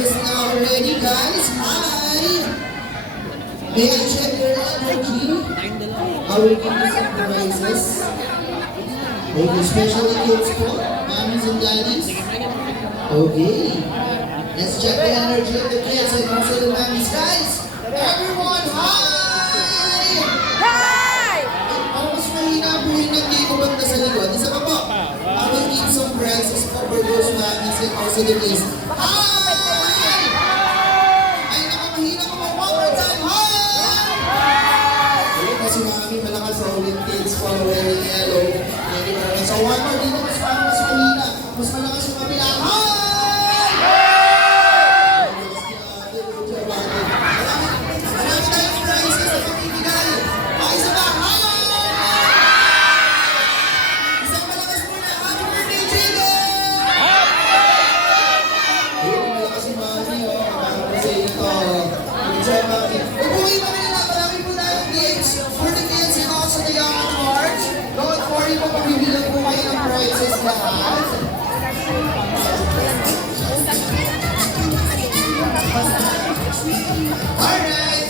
is now ready, guys. Hi! May I check your energy? How are you using the devices? Okay, especially kids po, mommies and daddies. Okay. Let's check the energy of the kids and also the mommies. Guys, everyone, hi! Hi! Ang mas mahina po yung nandito banda sa likod. Isa pa po. I will need some phrases for those mommies and also the kids. Hi! Ay, nakamahina ko po. One more time. Hi! Okay, kasi mami, malakas sa ulit kids for wearing yellow. Thank you very much. So one more dito, mas mahina. Mas malakas yung kabila. Hi! Marami tayong prizes na pamimigay. Isa ba? Hi! Isang malakas muna. Happy birthday, Jaden! Malakas si Mami, oh. Para po sa ito. Good job, Mami. Ubuhin kami nila. Marami po tayong games for the kids and also the young at large. Don't worry po, pagbibilang po kayo ng prizes lahat. Alright!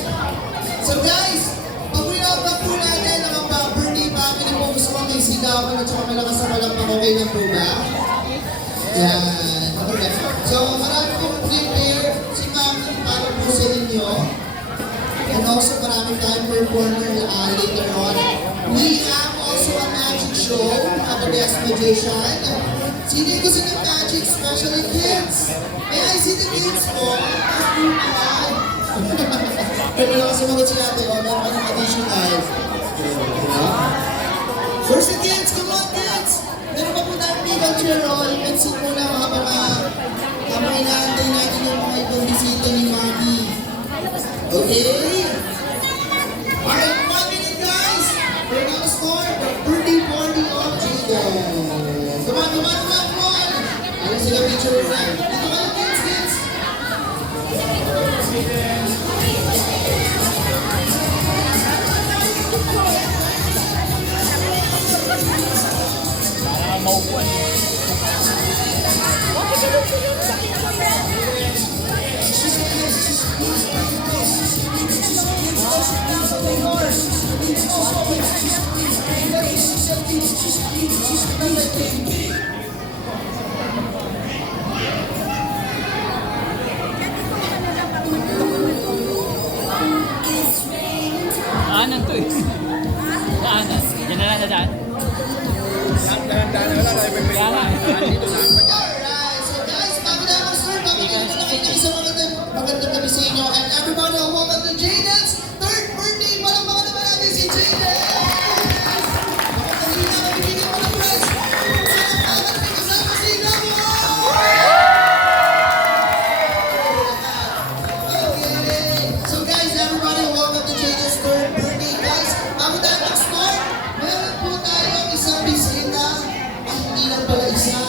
So guys, pag winawag po natin ang mga birthday family po, gusto ko may sigawan at saka malakas na malampang, okay lang po ba? Yan. Okay. So marami pong prepare si Mami para po sa inyo. And also marami tayong performer later on. We have also a magic show at the guest magician. Sino yung gusto ng magic, especially kids? May I see the kids po? Pero lang sumagot si ate, o meron ka ng additional. Where's the kids? Come on, kids! Meron pa po tayong legal chair, o. You can sit muna habang inaantay natin yung mga ibang bisita ni Mami. Okay? Alright, 1 minute, guys! We're gonna start the birthday party of Jaden. Come on, come on, come on, come on! Alam sila picture na. Dito kayo, kids, kids! Maupuan. Daanan to eh. Daanan. Diyan na lang sa daan. Alright, so guys, bago tayo mag-start, papakita na kayo ng isang magandang gabi sa inyo. And everybody, welcome to Jaden's third birthday. Palakpakan naman natin si Jaden! Nakakali na nabibigyan mo ng prize. Palakpakan natin kasama si Ramo! Okay, so guys, everybody, welcome to Jaden's third birthday. Guys, bago tayo mag-start, meron po tayong isang bisita. Ay, hindi lang pala isa.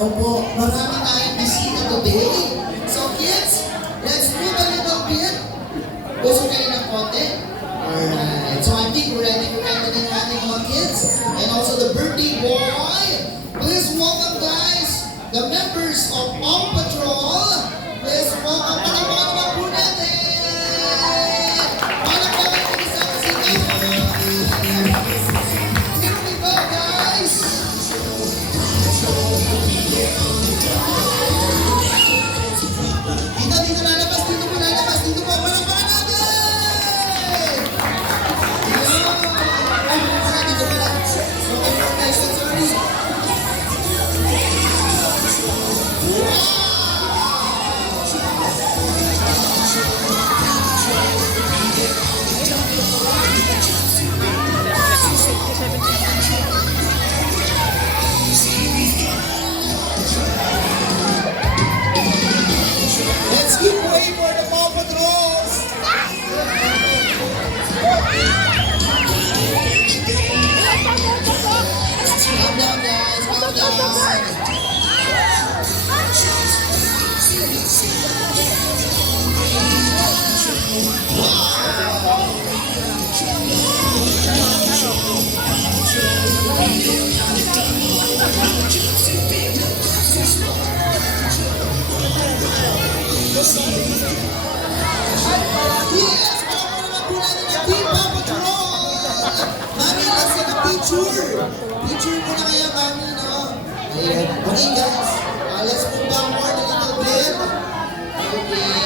Opo, marami tayong bisita today. So kids, let's move a little bit. Gusto kayo ng konti? Alright, so I think we're ready for entering ang ating mga kids. And also the birthday boy. Please welcome guys, the members of Paw Patrol. Please welcome, palakpakan naman po natin. Palakpakan natin kasama si Gavin. Here we go guys. Dito lalabas, dito po lalabas, dito po, palakpakan natin! Ayun! Ay, saka dito pala. Okay, guys, sorry. Let's keep waiting for the Paw Patrols! Calm down, guys. Calm down. Yes! Palakpakan naman po natin ang Team Paw Patrol! Mami, let's take a picture! Picture mo na kaya, Mami, no? Ayan. Okay, guys. Let's move backward a little bit. Okay.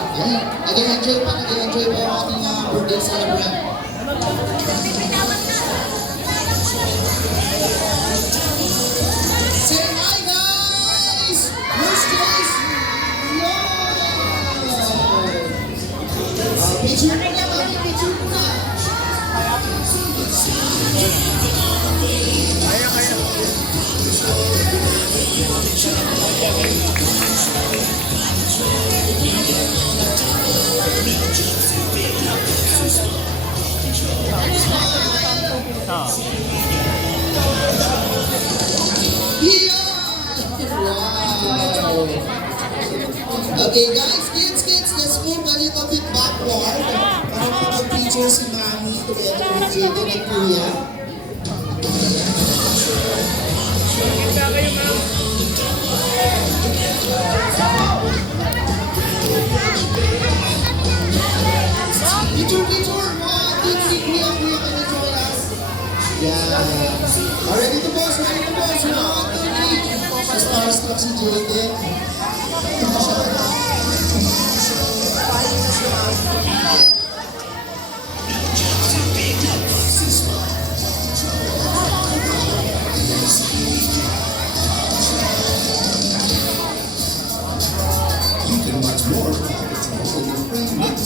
Ayan. Nag-enjoy pa yung ating birthday celebrant. Say hi, guys! Where's Grace? Yo! Picture mo na, Mami. Picture mo na. Wow! Okay guys, kids, let's move a little bit backward para makapag-picture si Mami together with Jaden and Kuya. Picture! Mga kids si Kuya, can you join us? Yeah. Ready to boss. 1, 2, 3. Starstruck si Jaden.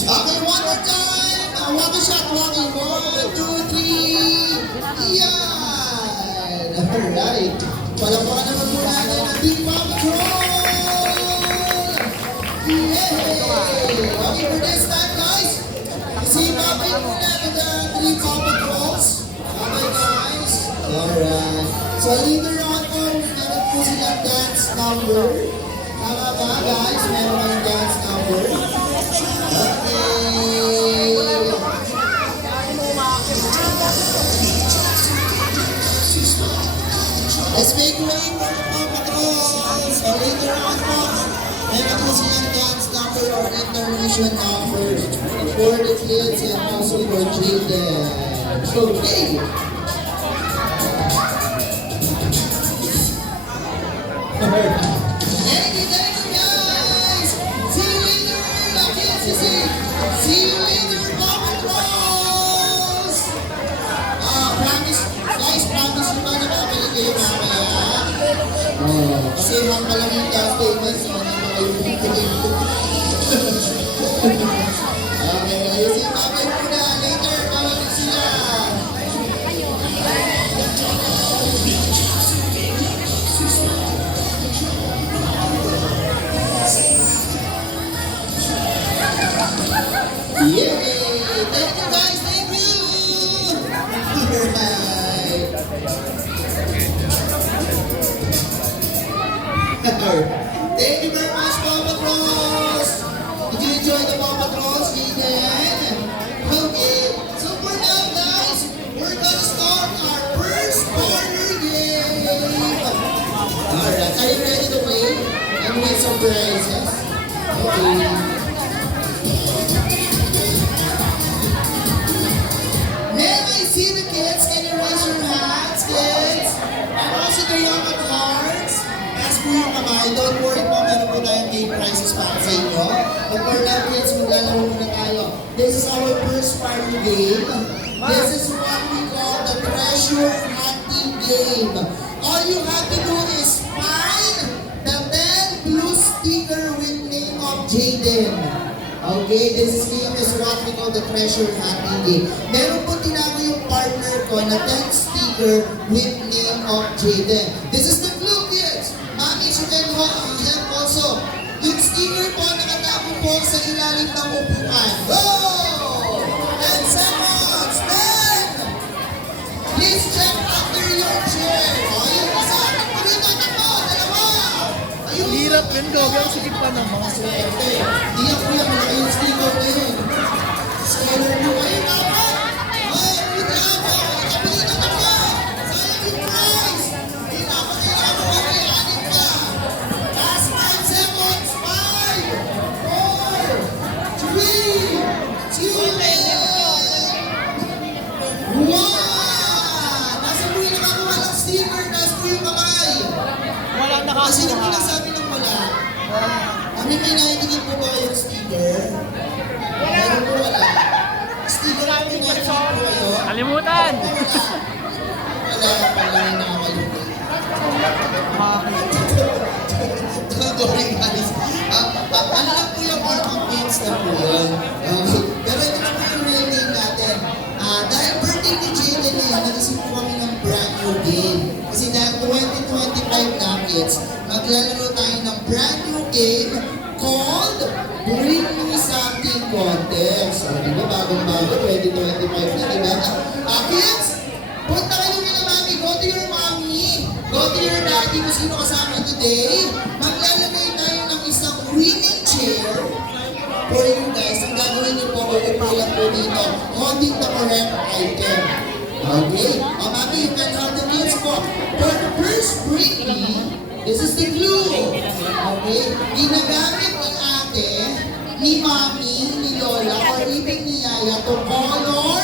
Okay, one more time. One shot, walking. 1, 2, 3. Yan. Alright. Palakpakan naman po natin ang Team Paw Patrol. Yay! Okay, for this time, guys. See, babay muna with the 3 Paw Patrols. Okay, guys. Alright. So, later on po, meron po silang dance number. Tama ba, guys? Meron kayong dance number. Okay. Let's make way for the Paw Patrols. So later on po, meron po silang dance number or intermission number for the kids and also for Jaden. Okay. Thank you guys. See you later, kids. See you later, Paw Patrols. Promise nyo ba na babalik kayo mamaya? Kasi lang pa lang yung down payments, hindi na kayo pinipili. Okay, ayusin babay muna. Later, babalik sila. Yay! Thank you guys, thank you! Thank you very much, Paw Patrols! Did you enjoy the Paw Patrols, Jaden? Okay, so for now, guys, we're gonna start our first partner game! Alright, are you ready to play? And win some prizes? Okay. May I see the kids? Can you raise your hands, kids? And also the young at hearts. Taas po yung kamay. Don't worry po, meron po tayong game prizes para sa inyo. But for now, kids, maglalaro muna tayo. This is our first party game. This is what we call the treasure hunting game. All you have to do is find the 10 blue sticker with name of Jaden. Okay, this game is what we call the treasure hunting game. Meron po tinago yung partner ko na 10 sticker with name of Jaden. This is the clue, kids. Mami, you can help also. Yung sticker po nakatago po sa ilalim ng upuan. Go! 10 seconds! 10! Please check under your chair. O, yung isa. Pagkita na po, dalawa. Ayun. Hirap yun, Gogi. Ang sikip pa naman. Iyak ko yan, malaki yung sticker na yun. Scanner mo kayo dapat. Oh, good job. Kapilita na po. Sayang yung prize. Hindi naman kailangan mo kakayanin pa. Last 5 seconds. 5, 4, 3, 2, 1. May naitigil po ba kayong sticker? Meron po wala. Sticker na may naitigil po kayo? Kalimutan! Wala pala yung nakakalungkot. Don't worry guys. Ano lang po yung more campaigns na po yun. Pero ito na po yung real name natin. Dahil birthday ni Jaden na yun, nag-isip po kami ng brand new game. Kasi dahil 2025 na kids, maglalaro tayo ng brand new game called Bring Me Something Contest. So, di ba bagong-bago, 2025 na, di ba? Kids, punta kayo nila mami, go to your mommy, go to your daddy kung sino kasama today. Maglalagay tayo ng isang winning chair for you guys. Ang gagawin niyo po, kukupulan po dito, holding the correct item. Okay? O mami, you can have the kids po. For the first Bring Me, this is the clue. Okay? Ginagamit ni ate, ni mami, ni lola, or even ni yaya to color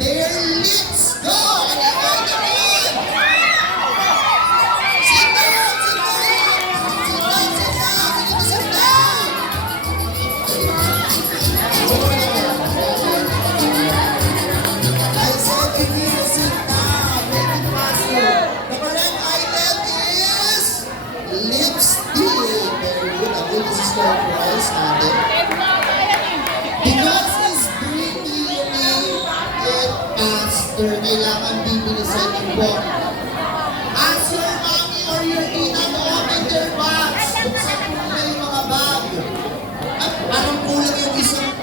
their lips. Go! Ano yun? Ano yun? Sit down! Sit down! Sit down! Sit down! Sit down! Sit down! I said you need to sit down. Make it faster. The correct item is lipstick. Very good. I think this is your prize, ate. Because it's bringing it faster, kailangan bibilisan yung po. Ask your mommy or your tita to open their bags. Buksan po nila yung mga bag. At parang kulang yung isang...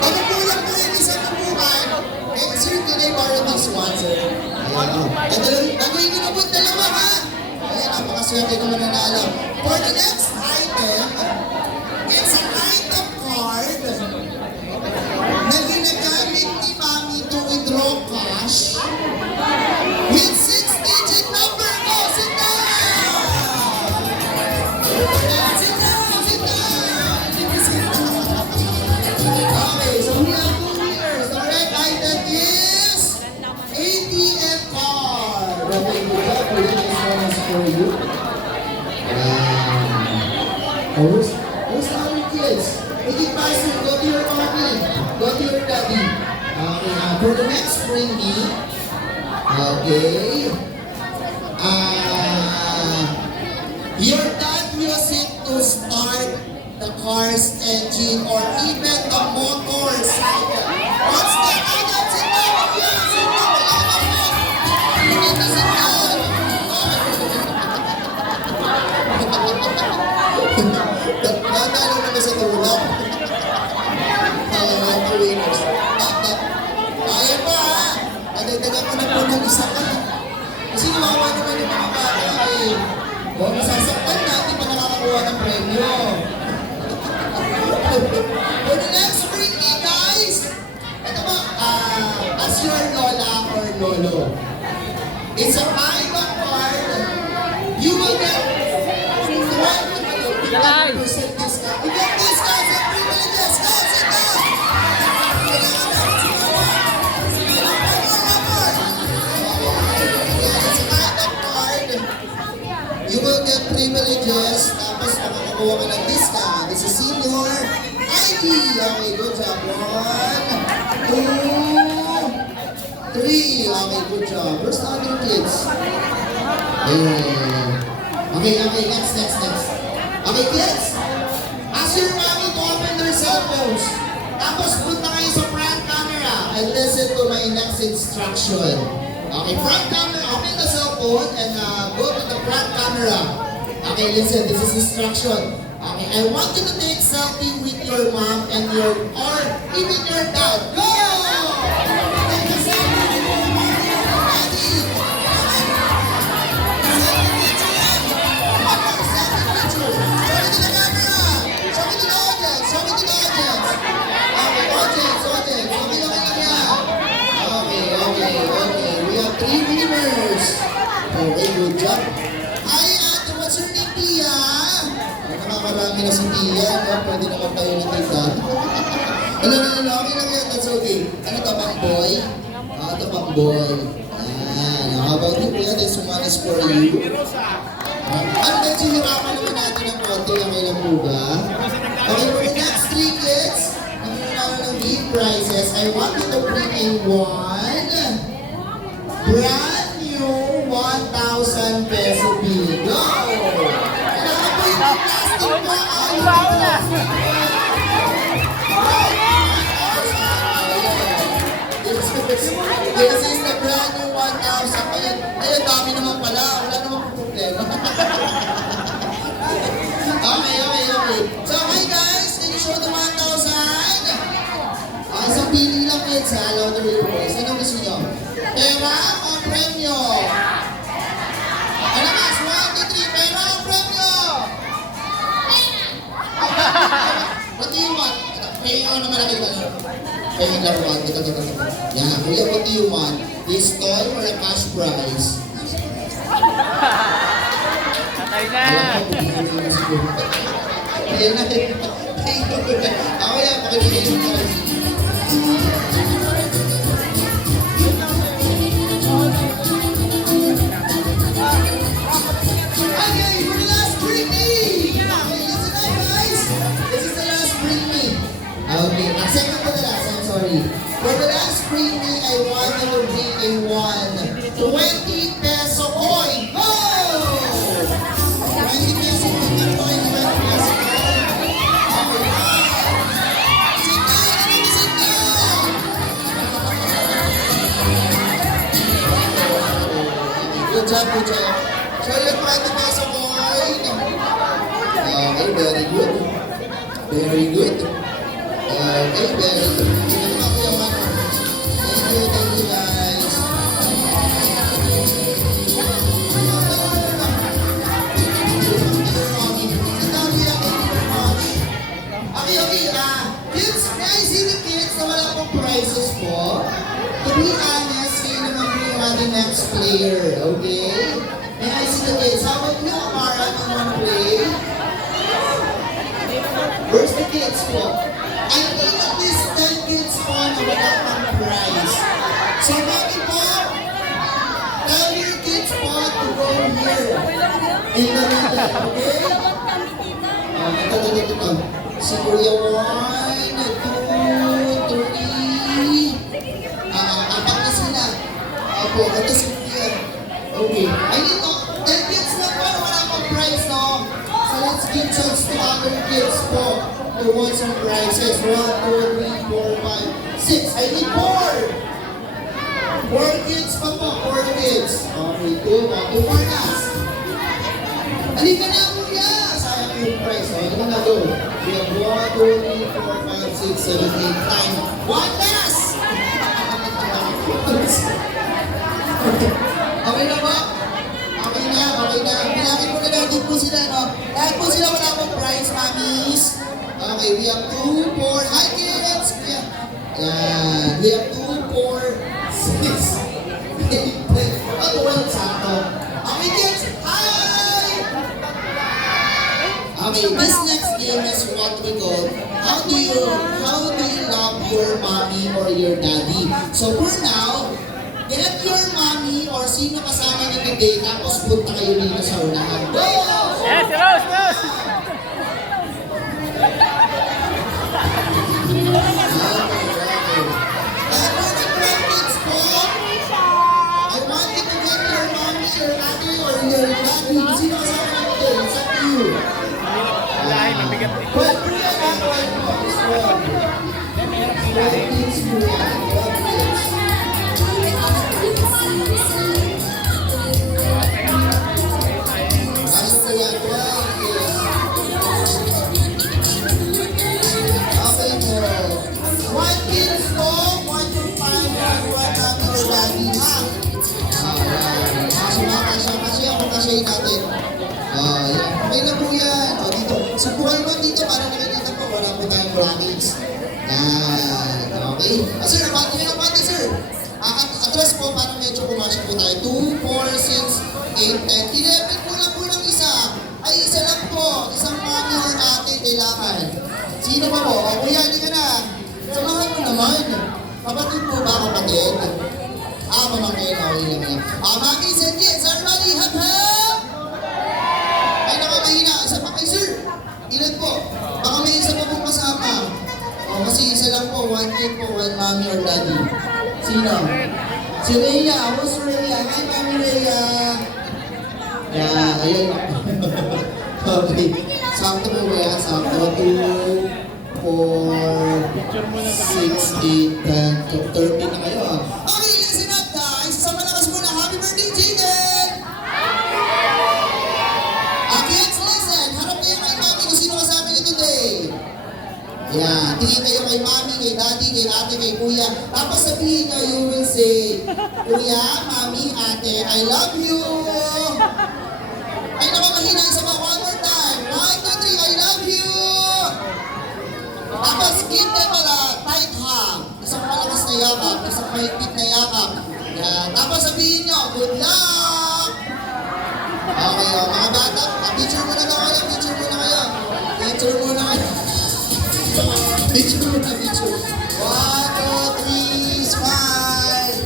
Parang kulang po yung isang nabuhay. Eh, sir, can I borrow this one, sir? Ayan, o. Gagawin ko na po yung dalawa, ha? Ayan, napakaswerte naman nanalo. For the next item, it's an item card na ginagamit ni Mami to withdraw cash with 6-digit number. Go! Sit down! Sit down! Sit down! Okay, so we have two winners. The correct item is ATM card. Okay, good job. We have this one is for you. Where's the other kids? Make it faster. Go to your mommy. Go to your daddy. Okay, for the next Bring Me. Okay. Your dad will sit to start the car's engine or even the motorcycle. What's the item? Sit down. Yeah, sit down. You need to sit down. Natalo naman sa tulong. Mga winners. Kaya pa ha. Nadagdagan ko na po ng isa ka. Kasi nawawa naman yung mga bata eh. Huwag masasaktan natin pa nakakakuha ng premyo. For the next Bring Me guys, ito ba, as your lola or lolo, it's a kind of card. You will get 1% discount. You get discounts and privileges. Go, sit down! It's a kind of card. You will get privileges. Tapos makakakuha ka ng discount. This is senior ID. Okay, good job. 1, 2, 3. Okay, good job. Where's the other kids? Okay, next. Okay, kids. Ask your mommy to open their cell phones. Tapos punta kayo sa front camera and listen to my next instruction. Okay, front camera, open the cell phone and go to the front camera. Okay, listen, this is instruction. Okay, I want you to take selfie with your mom and or even your dad. Go! Take a selfie with your mom and your daddy. Selfie picture. Selfie picture. Show me to the camera. Show me to the audience. Show me to the audience. Okay, audience. Okay, okay. We have 3 winners. Okay, good job. Hi, ate, what's your name, Tia? Nakakarami na si Tia, no? Pwede naman tayo ni Tita. Ano, okay lang yan, that's okay. Ano to, pang-boy? Ito, pang-boy. Yan, how about you, Kuya? This one is for you. Ano na, sinirapan naman natin ng konti. Okay lang po ba? Okay, for the next 3 kids, namin ng big prizes. I want you to bring in one brand new 1,000 peso bill. Go! Kailangan po yung plastic po. This is the brand new 1,000. Ayun, dami naman pala. Wala naman po problema. Okay. So, okay guys, can you show the 1,000? Isang pili lang kids ha, louder your voice. Anong gusto nyo? Pera o premyo? Ano mas? 1, 2, 3. Pera o premyo? What do you want? Pera naman na kayo. Pera laruan. Ito. Yan. Kuya, what do you want? This toy or a cash prize? Patay na. Alam ko, pumili na siguro. Ayan na. Ako yan, pakibigay mo na. Okay, for the last bring me. Okay, listen up guys. This is the last bring me. Okay, second to the last, I'm sorry. For the last bring me, I want you to bring in one 20 peso coin. Go! 20 peso coin, 20 peso coin. Okay, sit down. Good job. So yung 20 peso coin. Okay, very good. Okay, very good. Thank you guys. Kids, may I see the kids na wala pong prizes po? To be honest, kayo naman po yung ating next player, okay? May I see the kids? How about you, Amara? Do you wanna play? Where's the kids po? I need at least 10 kids po na wala pang prize. So, bakit po? Tell your kids po to go here. In the middle, okay? Ito. Si Kuya 1, 2, 3. Apat na sila. Opo, ito si Kuya. Okay. I need to, 10 kids na po na wala pang prize, no? So let's give chance to other kids po to want some prizes. 1, 2, 3, 4, 5, 6. I need 4. 4 kids pa po, 4 kids. Okay, 2 more last. Halika na, Kuya! Sayang yung prize. Ano na go? We have 1, 2, 3, 4, 5, 6, 7, 8, 9. One last! Okay na ba? Okay na. Pinakit mo na natin po sila, no? Lahat po sila wala pong prize, mamis. Okay, we have 2, 4. Hi, kids! Yan. We have 2, 4, 6, 8, 9. Ano ba yung sakto? Okay, kids! Hi! Okay, this next game is what we call how do you love your mommy or your daddy? So for now, get your mommy or sino kasama niyo today, tapos punta kayo dito sa unahan. Go! Yes, Rose! And for the grandkids po, I want you to get your mommy, your daddy, or your daddy. Sino kasama niyo today? It's up to you. Lahat, mabigat. Well, Brian, okay na po yan. O, dito. Subukan mo dito para nakikita po. Wala po tayong brackets. Yan. Okay. Sir, pati, sir. Atras po para medyo pumasya po tayo. 2, 4, 6, 8, 10. 11 po lang po ng isa. Ay, isa lang po. Isang mami or ate kailangan. Sino ba po? O, kuya, hindi ka na. Samahan mo naman. Kapatid po ba, kapatid? Mamangkin. Okay lang yan. Mami, send kids. Everybody, hap hap! Ilan po? Baka may isa pa pong kasama. O, kasi isa lang po, one kid po, one mommy or daddy. Sino? Si Rhea. Who's Rhea? Hi, Mami Rhea. Yeah, ayun. Okay. Sakto po ba yan? Sakto. 2, 4, 6, 8, 10, 13 na kayo ah. Okay, listen up guys. Sa malakas mo na, happy birthday, Jaden! Kids, listen. Harap kayo kay mami kung sino kasama niyo today. Yeah, tingin kayo kay mami, kay daddy, kay ate, kay kuya. Tapos sabihin niyo, you will say, Kuya, mami, ate, I love you. Ay, nakamahina isa ba? One more time. 1, 2, 3, I love you. Tapos, give them a tight hug. Isang malakas na yakap, isang mahigpit na yakap. Yan. Tapos sabihin nyo, good luck! Okay, mga bata, picture muna daw kayo, picture muna kayo. Picture muna kayo. Picture muna, picture. 1, 2, 3, smile!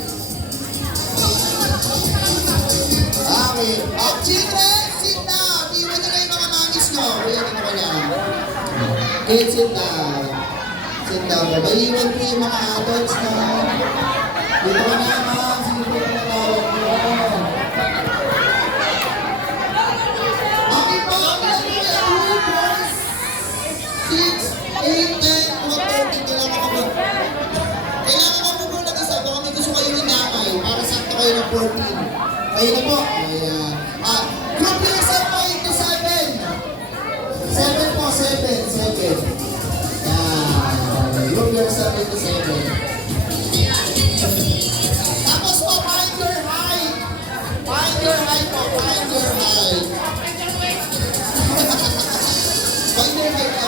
Okay. Children, sit down. Iwan nyo na yung mga mamis nyo. Kuya, dito ka lang. Kids, sit down. Sit down. Maiwan po yung mga adults na dito ka na, ma'am. Sino po yung tawag mo? Okay po. Ilan mo yan? 2, 4, 6, 8, 10, 12, 13. Kailangan mo po nag-isa. Baka may gusto kayo inamay para sakto kayo ng 14. Kayo na po. Ayan. Group yourself po into 7. 7 po, 7. Group yourself into 7. Tapos po, find your height. Find your height po, find your height. Find your height na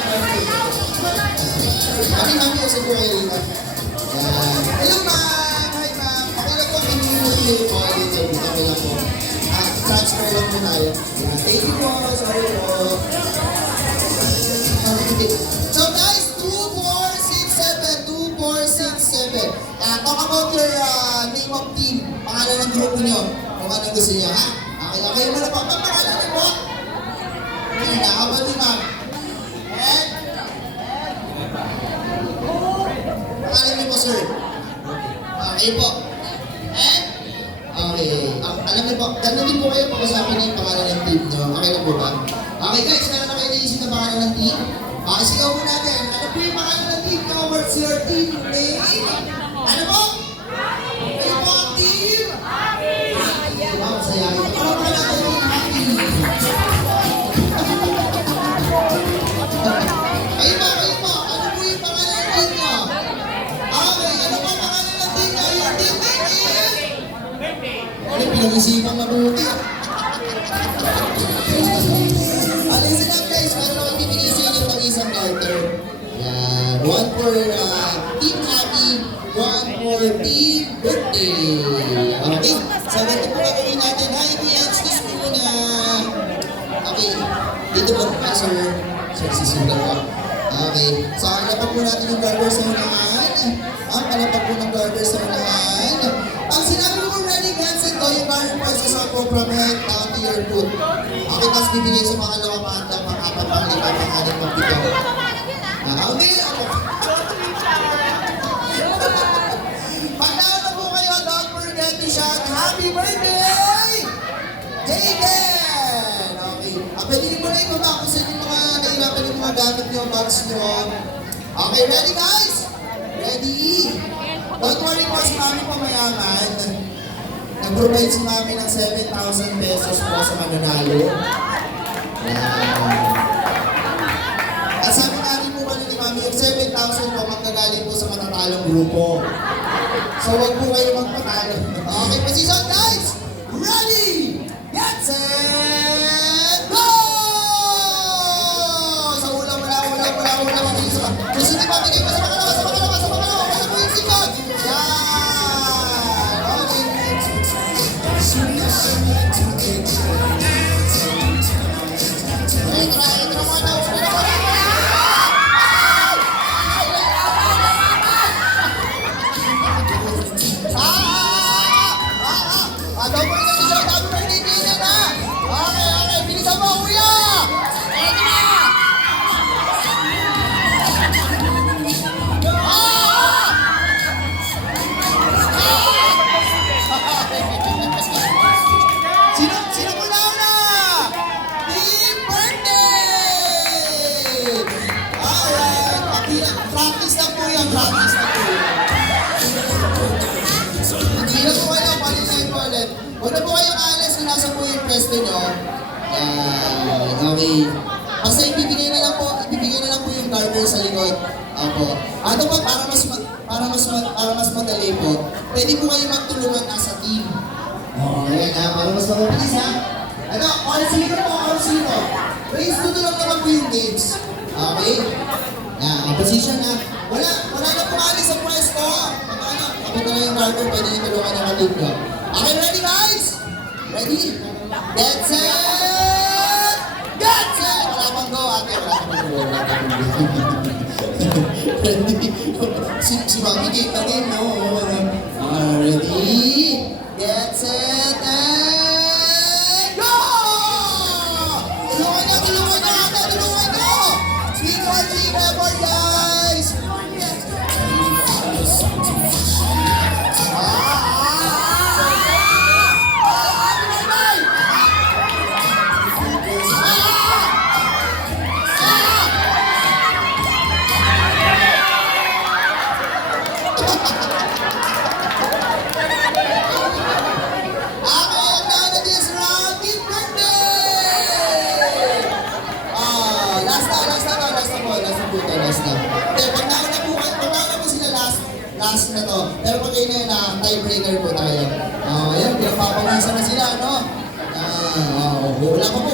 Mami, usap po kayo rito. Hello, ma'am. Hi, ma'am. Okay lang po, hindi po dito. Okay lang po. Transfer lang po tayo. Thank you po. Sorry po. So guys, 2, 4, 6, 7. 2, 4, 6, 7. Talk about your name of team. Pangalan ng group niyo. Kung anong gusto niyo, ha? Okay mo na po. Ang pangalan niyo po? Okay, nakabot ni ma'am. And? Pangalan niyo po, sir? Okay po. And? Okay. Alam niyo po, ganda din po kayo pag-usapan niyo yung pangalan ng team niyo. Okay na po ba? Okay guys, meron na kayo naisip na pangalan ng team? Okay, sigaw po natin. Ano po yung pangalan ng team niyo? What's your team name? Ano po? Kayo po ang team? Diba, masayahin. Ano po natin yung happy? Kayo po. Ano po yung pangalan ng team niyo? Okay, ano po ang pangalan ng team niyo? Your team name is? Ano, pinag-isipan mabuti. Listen up guys, meron ako bibigay sa inyo ng isang garter. Yan, one for Team Happy, one for Team Birthday. Okay, so ganito po gagawin natin. Hi, Kuya, excuse me muna. Okay, dito po pa, sir. Sir, sisulat po. Okay, so alapag po natin yung garter sa unahan. Ang alapag po ng garter sa unahan. Pag sinabi ko ready, guys, ito yung garter po sa from head down to your foot. Okay, tapos bibigay sa mga lawa pang-apat, pang-apat, pang-lima, pang-anim, pang-pito. Okay, ako. Pagdaon na po kayo, don't forget to shout, Happy Birthday! Jaden! Okay. Pwede niyo po na ibaba kung saan yung mga nahirapan yung mga gamit nyo, bags nyo. Okay, ready guys? Ready? Don't worry po, si mami po mayaman. Nag-provide si mami ng 7,000 pesos po sa mananalo. At sabi nga rin po ba ni mami, yung 7,000 po magkagaling po sa matatalong grupo. So wag po kayo magpatalo. Okay, position guys! Ready! Get set! Go! Sa ulam, wala. Gusto ni mami kayo sa mga lawa. Wala po yung sikot. Yan! Okay. Entra muna. Daw po rin siya, happy birthday Jaden ha! Okay, bilisan mo kuya! Ready na! Huwag na po kayong alas kung nasa po yung pwesto nyo. Okay. Basta ibibigay na lang po yung garter sa likod. Opo. Ano po, para mas madali po, pwede po kayo magtulungan as a team. Ayan ha, para mas mabilis ha. Ano, all sino. Raise to lang naman po yung games. Okay? Position ha. Wala na pumalis sa pwesto. Kapit na lang yung garter, pwede nyo tulungan yung katid nyo. Okay, ready guys? Ready? Get set! Get set! Wala pang go, ate. Wala pang go. Ready? Si Mami Game na game, no? Ready? Get set and go! Tulungan nyo! Speed warning effort, guys! Last na to. Pero pag kayo na tiebreaker po tayo. Ayan, pinagpapawisan na sila, no? Wala pa po.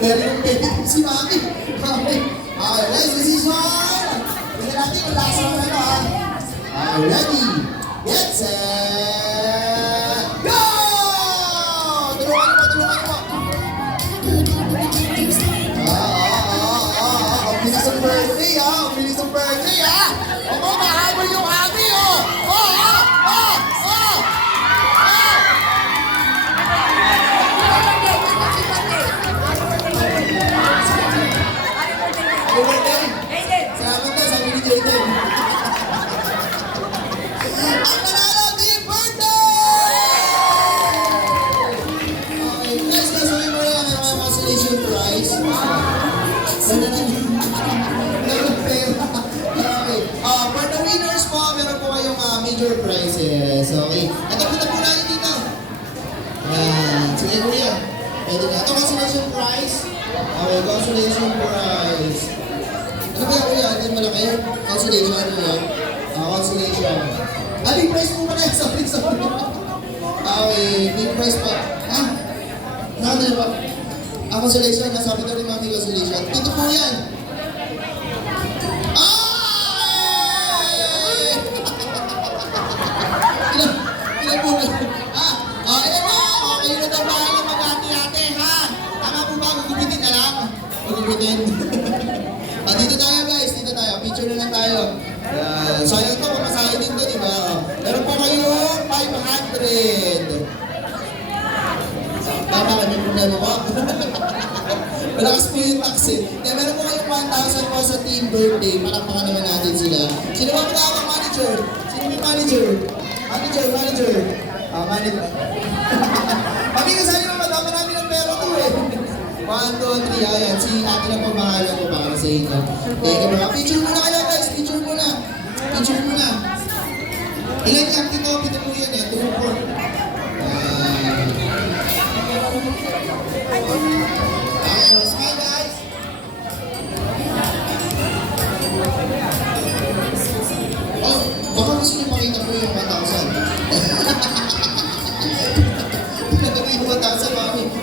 Pero yung pwede si Mami. Okay, let's decision! Tingnan natin kung last round na to, ha? Ready, get set, go! Tulungan mo. Ang bilis ang birthday, ha? Mahabol yung hati, Happy birthday! Salamat na, sabi ni Jaden. Ang nanalo, team birthday! Okay, guys, kasuhin mo lang ang mga consolation prize. For the winners po, meron po kayong major prizes. Okay. Ito po natin dito. Sige kuya. Pwede na. Ito consolation prize. Okay, consolation prize. Ano ba kuya? Ito mo lang kayo. Consolation. Ano yan? Consolation. Big prize po pala. Sorry. Okay, big prize po. Ano ba? Consolation. Nasabi na rin mami consolation. Ito po yan. Kayo na daw bahala mag-ate-ate, ha? Tama po ba? Gugupitin na lang? Gugupitin. Dito tayo guys, picture na lang tayo. Sayang to, mamasahe din to, diba? Meron po kayong 500. Tama ka, may problema ko. Malakas po yung tax eh. Meron po kayong 1,000 po sa team birthday. Palakpakan naman natin sila. Sino ba matawag manager? Sino may manager? Manager. Manager. Kami kasali naman, madami namin ng pera to eh. 1, 2, 3, ayan. Si ate na pamahalan ko para sa inyo. Teka ba? Picture muna kayo guys, picture muna. Ilan yan? Pito po yan eh. 2, 4. Okay, smile guys. Baka gusto niyo makita po yung 1,000. Sa mami. Thank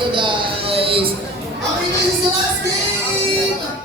you guys. Okay, this is the last game.